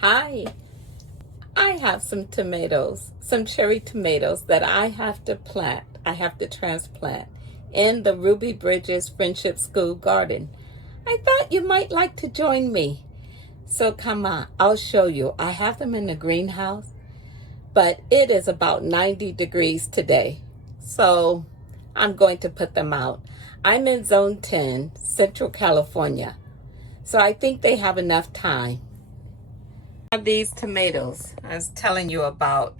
Hi, I have some tomatoes, some cherry tomatoes that I have to plant. I have to transplant in the Ruby Bridges Friendship School garden. I thought you might like to join me. So come on, I'll show you. I have them in the greenhouse, but it is about 90 degrees today. So I'm going to put them out. I'm in Zone 10, Central California. So I think they have enough time. These tomatoes I was telling you about.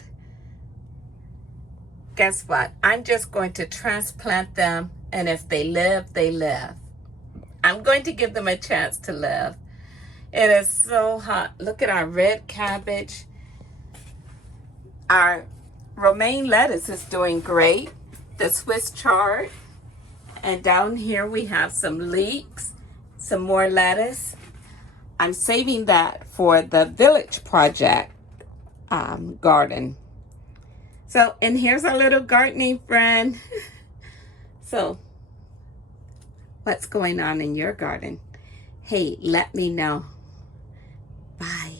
Guess what? I'm just going to transplant them, and if they live, they live. I'm going to give them a chance to live. It is so hot. Look at our red cabbage. Our romaine lettuce is doing great. The Swiss chard. And down here we have some leeks, some more lettuce. I'm saving that for the Village Project garden. So, and here's our little gardening friend. So, what's going on in your garden? Hey, let me know. Bye.